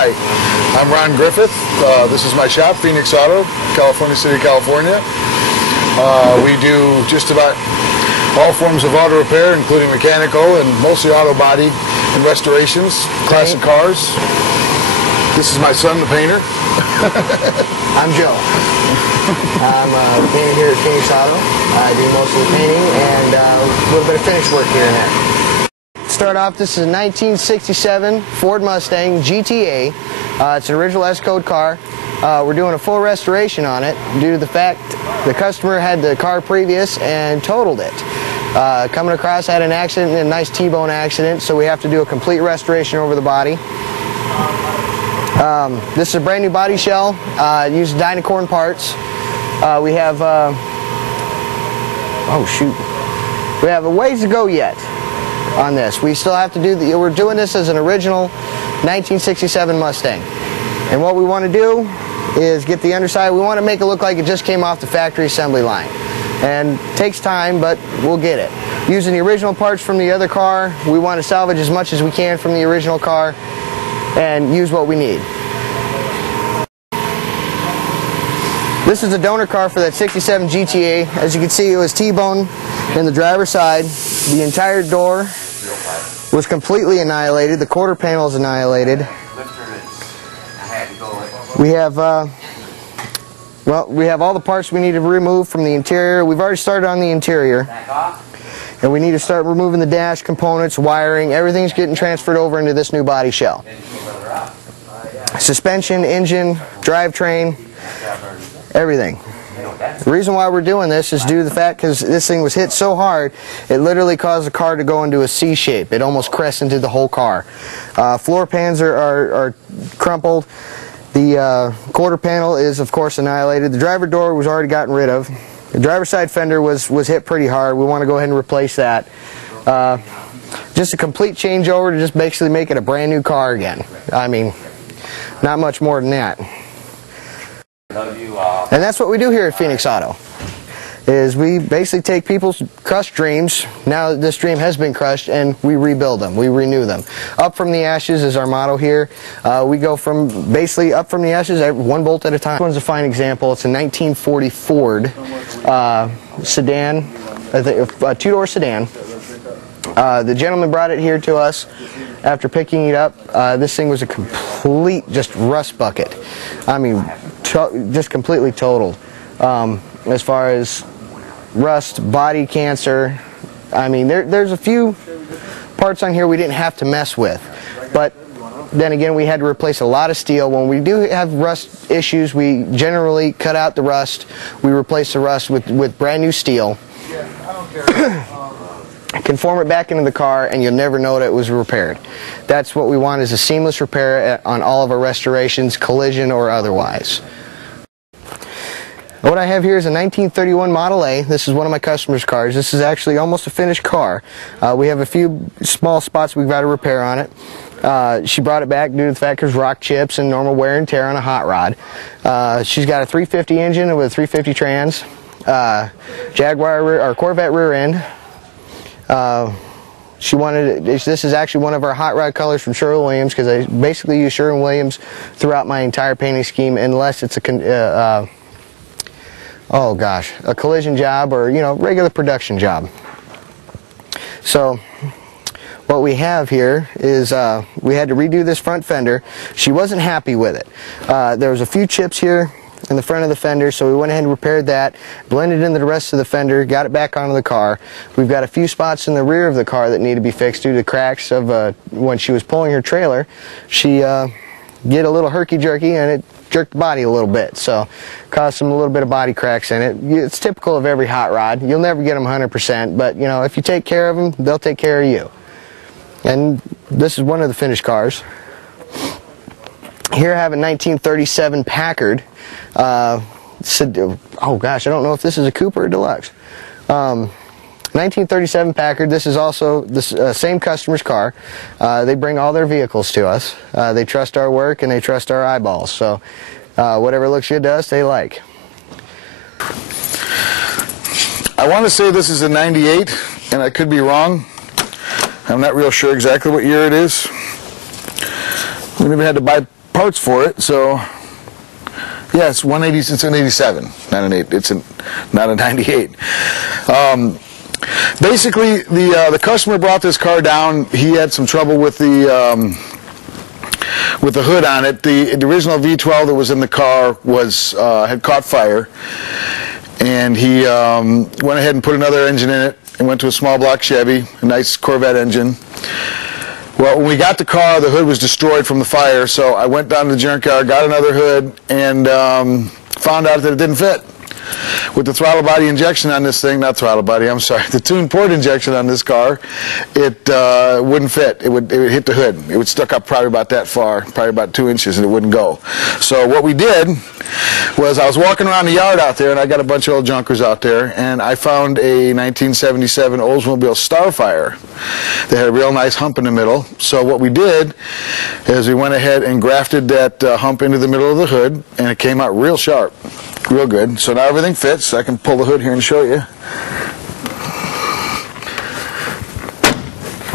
Hi, I'm Ron Griffith. This is my shop, Phoenix Auto, California City, California. We do just about all forms of auto repair, including mechanical and mostly auto body and restorations, classic cars. This is my son, the painter. I'm Joe. I'm a painter here at Phoenix Auto. I do most of the painting and a little bit of finish work here and there. Start off, this is a 1967 Ford Mustang GTA. It's an original S-Code car. We're doing a full restoration on it due to the fact the customer had the car previous and totaled it. Coming across, had an accident, a nice T-bone accident, so we have to do a complete restoration over the body. This is a brand new body shell, uses Dynacorn parts. We have, oh shoot, we have a ways to go yet on this. We still have to do we're doing this as an original 1967 Mustang. And what we want to do is get the underside. We want to make it look like it just came off the factory assembly line. And it takes time, but we'll get it. Using the original parts from the other car, we want to salvage as much as we can from the original car and use what we need. This is a donor car for that 67 GTA. As you can see, it was T-bone in the driver's side. The entire door was completely annihilated. The quarter panel is annihilated. We have we have all the parts we need to remove from the interior. We've already started on the interior. And we need to start removing the dash components, wiring. Everything's getting transferred over into this new body shell. Suspension, engine, drivetrain, everything. The reason why we're doing this is due to the fact because this thing was hit so hard, it literally caused the car to go into a C shape. It almost crescented the whole car. Floor pans are crumpled. The quarter panel is, of course, annihilated. The driver door was already gotten rid of. The driver's side fender was hit pretty hard. We want to go ahead and replace that. Just a complete changeover to just basically make it a brand new car again. I mean, not much more than that. And that's what we do here at Phoenix Auto, is we basically take people's crushed dreams, now that this dream has been crushed, and we rebuild them, we renew them. Up from the ashes is our motto here. We go from basically up from the ashes one bolt at a time. This one's a fine example. It's a 1940 Ford sedan, a two-door sedan. The gentleman brought it here to us after picking it up. This thing was a complete just rust bucket. I mean, just completely totaled. As far as rust, body cancer, I mean, there's a few parts on here we didn't have to mess with. But then again, we had to replace a lot of steel. When we do have rust issues, we generally cut out the rust. We replace the rust with brand new steel. Conform it back into the car, and you'll never know that it was repaired. That's what we want, is a seamless repair on all of our restorations, collision or otherwise. What I have here is a 1931 Model A. This is one of my customers' cars. This is actually almost a finished car. We have a few small spots we've got to repair on it. She brought it back due to the fact there's rock chips and normal wear and tear on a hot rod. She's got a 350 engine with a 350 trans, Jaguar or Corvette rear end. She wanted it. This is actually one of our hot rod colors from Sherwin-Williams, because I basically use Sherwin-Williams throughout my entire painting scheme, unless it's a oh gosh, a collision job or, you know, regular production job. So what we have here is we had to redo this front fender. She wasn't happy with it. There was a few chips here in the front of the fender, so we went ahead and repaired that, blended into the rest of the fender, got it back onto the car. We've got a few spots in the rear of the car that need to be fixed due to cracks of when she was pulling her trailer. She get a little herky-jerky and it jerked the body a little bit, so caused a little bit of body cracks in it. It's typical of every hot rod. You'll never get them 100%, but you know, if you take care of them, they'll take care of you. And this is one of the finished cars. Here I have a 1937 Packard. Oh gosh, I don't know if this is a coupe or a deluxe. 1937 Packard. This is also the same customer's car. They bring all their vehicles to us. They trust our work and they trust our eyeballs. So whatever looks good to us, they like. I want to say this is a 98, and I could be wrong. I'm not real sure exactly what year it is. We even had to buy parts for it. So yeah, it's 180. It's an 87, not an 8. It's not a 98. Basically, the customer brought this car down. He had some trouble with the hood on it. The original V12 that was in the car was had caught fire, and he went ahead and put another engine in it and went to a small block Chevy, a nice Corvette engine. Well, when we got the car, the hood was destroyed from the fire, so I went down to the junkyard, got another hood, and found out that it didn't fit. With the throttle body injection on this thing, not throttle body, I'm sorry, the tune port injection on this car, it wouldn't fit. It would hit the hood. It would stuck up probably about that far, probably about 2 inches, and it wouldn't go. So what we did was I was walking around the yard out there, and I got a bunch of old junkers out there, and I found a 1977 Oldsmobile Starfire that had a real nice hump in the middle. So what we did is we went ahead and grafted that hump into the middle of the hood, and it came out real sharp. Real good. So now everything fits. I can pull the hood here and show you.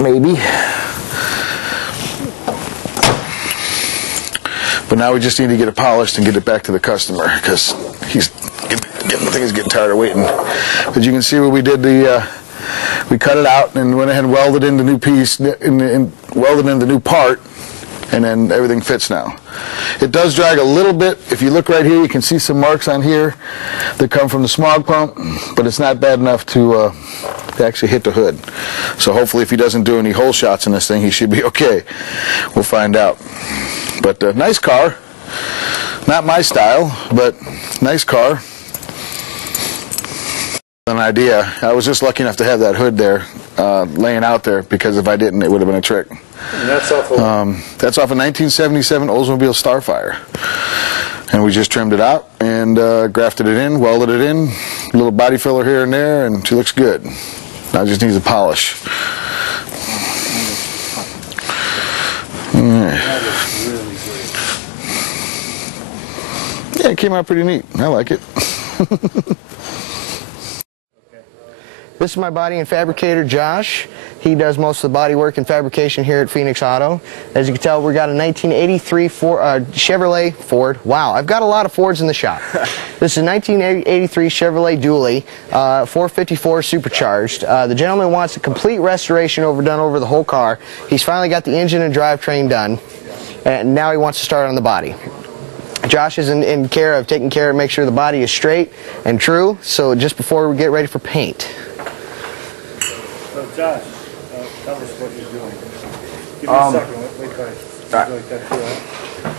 Maybe. But now we just need to get it polished and get it back to the customer, because he's getting tired of waiting. But you can see what we did. We cut it out and went ahead and welded in the new piece, welded in the new part, and then everything fits now. It does drag a little bit. If you look right here, you can see some marks on here that come from the smog pump, but it's not bad enough to actually hit the hood. So hopefully if he doesn't do any hole shots in this thing, he should be okay. We'll find out. But nice car. Not my style, but nice car. An idea. I was just lucky enough to have that hood there laying out there, because if I didn't, it would have been a trick. And that's off of that's off a 1977 Oldsmobile Starfire, and we just trimmed it out and grafted it in, welded it in, a little body filler here and there, and she looks good. Now it just needs a polish. Yeah, it came out pretty neat. I like it. This is my body and fabricator, Josh. He does most of the body work and fabrication here at Phoenix Auto. As you can tell, we got a 1983 Chevrolet Ford. Wow, I've got a lot of Fords in the shop. This is a 1983 Chevrolet Dually, 454 supercharged. The gentleman wants a complete restoration done over the whole car. He's finally got the engine and drivetrain done, and now he wants to start on the body. Josh is taking care of make sure the body is straight and true, so just before we get ready for paint. So Josh, tell us what you're doing. Give me a second. Wait, Right. like that too, huh?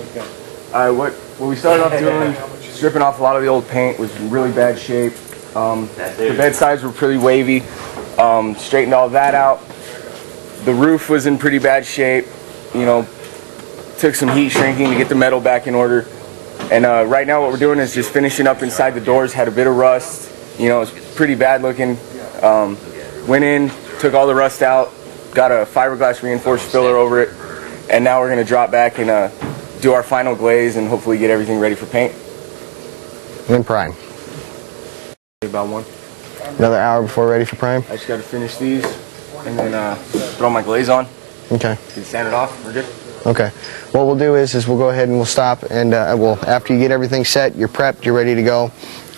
Okay. What we started off doing, stripping off a lot of the old paint, was in really bad shape. The bed sides were pretty wavy. Straightened all that out. The roof was in pretty bad shape. You know, took some heat shrinking to get the metal back in order. And right now what we're doing is just finishing up inside the doors. Had a bit of rust. You know, it's pretty bad looking. Went in, took all the rust out, got a fiberglass reinforced filler over it, and now we're going to drop back and do our final glaze and hopefully get everything ready for paint. And prime. About one. Another hour before ready for prime? I just got to finish these and then throw my glaze on. Okay. Get sand it off. We're good. Okay. What we'll do is we'll go ahead and we'll stop, and after you get everything set, you're prepped, you're ready to go,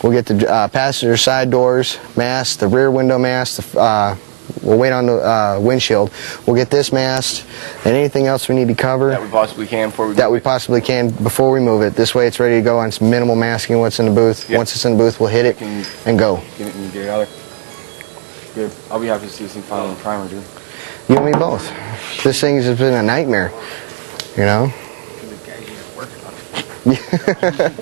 we'll get the passenger side doors masked, the rear window masked, we'll wait on the windshield. We'll get this masked, and anything else we need to cover That we possibly can before we move it. This way it's ready to go on some minimal masking once in the booth. Yeah. Once it's in the booth, we'll hit it and go. Get it out. Good. I'll be happy to see this thing final and primer, dude. You and me both. This thing has been a nightmare, you know? The guys working on it.